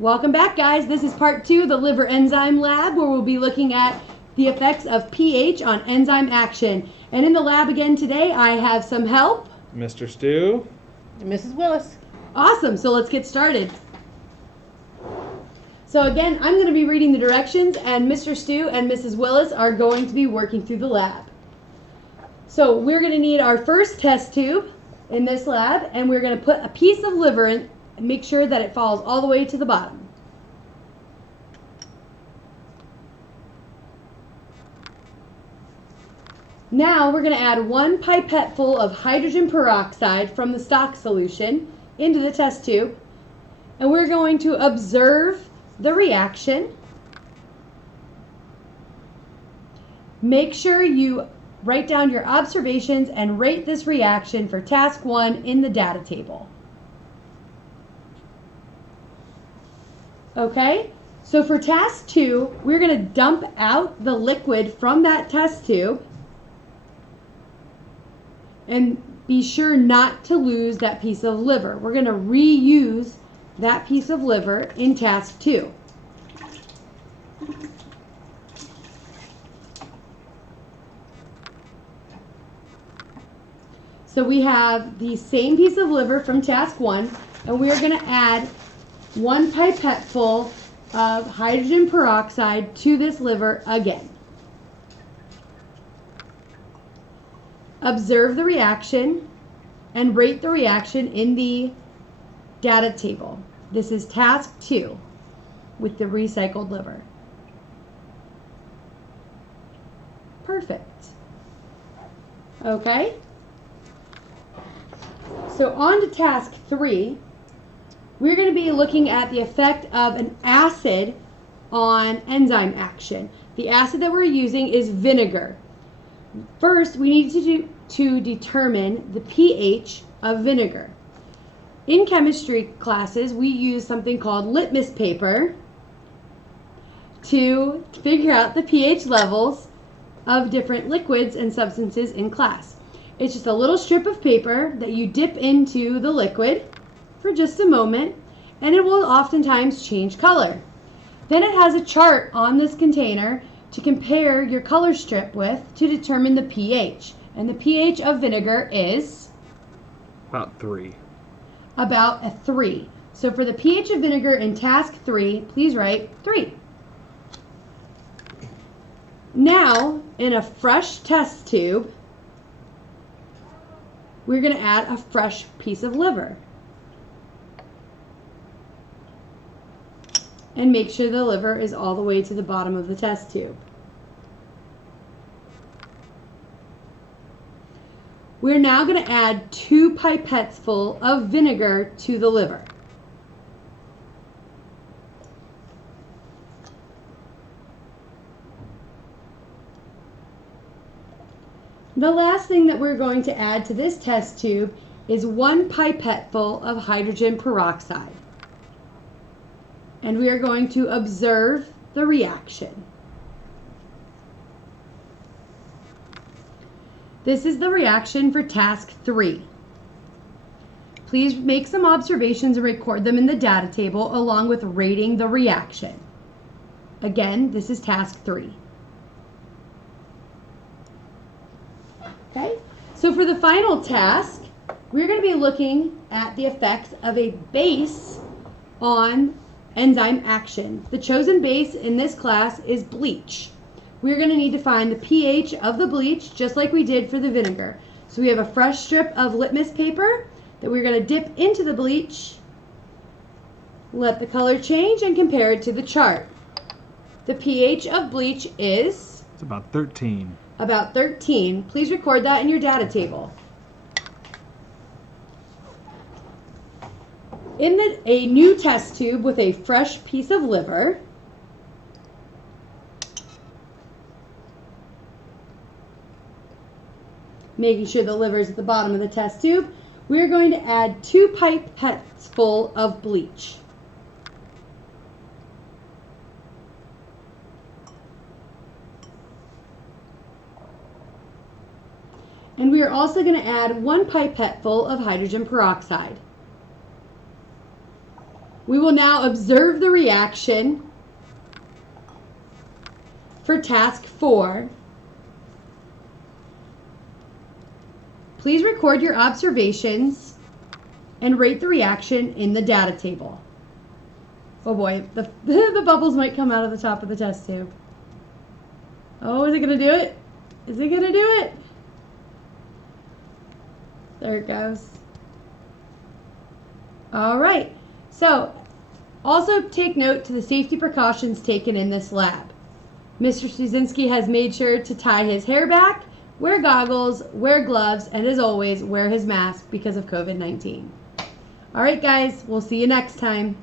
Welcome back, guys. This is part 2 of the liver enzyme lab, where we'll be looking at the effects of pH on enzyme action. And in the lab again today, I have some help. Mr. Stu. And Mrs. Willis. Awesome, so let's get started. So again, I'm going to be reading the directions, and Mr. Stu and Mrs. Willis are going to be working through the lab. So we're going to need our first test tube in this lab, and we're going to put a piece of liver in and make sure that it falls all the way to the bottom. Now we're going to add 1 pipette full of hydrogen peroxide from the stock solution into the test tube, and we're going to observe the reaction. Make sure you write down your observations and rate this reaction for task 1 in the data table. Okay, so for task 2, we're going to dump out the liquid from that test tube and be sure not to lose that piece of liver. We're going to reuse that piece of liver in task 2. So we have the same piece of liver from task 1, and we are going to add 1 pipette full of hydrogen peroxide to this liver again. Observe the reaction and rate the reaction in the data table. This is task 2 with the recycled liver. Perfect. Okay. So on to task 3. We're going to be looking at the effect of an acid on enzyme action. The acid that we're using is vinegar. First, we need to determine the pH of vinegar. In chemistry classes, we use something called litmus paper to figure out the pH levels of different liquids and substances in class. It's just a little strip of paper that you dip into the liquid for just a moment, and it will oftentimes change color. Then it has a chart on this container to compare your color strip with to determine the pH. And the pH of vinegar is? About 3. About a 3. So for the pH of vinegar in task 3, please write 3. Now, in a fresh test tube, we're going to add a fresh piece of liver. And make sure the liver is all the way to the bottom of the test tube. We're now going to add 2 pipettes full of vinegar to the liver. The last thing that we're going to add to this test tube is 1 pipette full of hydrogen peroxide. And we are going to observe the reaction. This is the reaction for task 3. Please make some observations and record them in the data table along with rating the reaction. Again, this is task 3. Okay, so for the final task, we're going to be looking at the effects of a base on enzyme action. The chosen base in this class is bleach. We're going to need to find the pH of the bleach just like we did for the vinegar. So we have a fresh strip of litmus paper that we're going to dip into the bleach, let the color change, and compare it to the chart. The pH of bleach is? It's about 13. About 13. Please record that in your data table. In a new test tube with a fresh piece of liver, making sure the liver is at the bottom of the test tube, we're going to add 2 pipettes full of bleach. And we are also going to add 1 pipette full of hydrogen peroxide. We will now observe the reaction for task 4. Please record your observations and rate the reaction in the data table. Oh boy, the bubbles might come out of the top of the test tube. Oh, is it going to do it? Is it going to do it? There it goes. All right. So, also take note to the safety precautions taken in this lab. Mr. Stuzinski has made sure to tie his hair back, wear goggles, wear gloves, and as always, wear his mask because of COVID-19. All right, guys, we'll see you next time.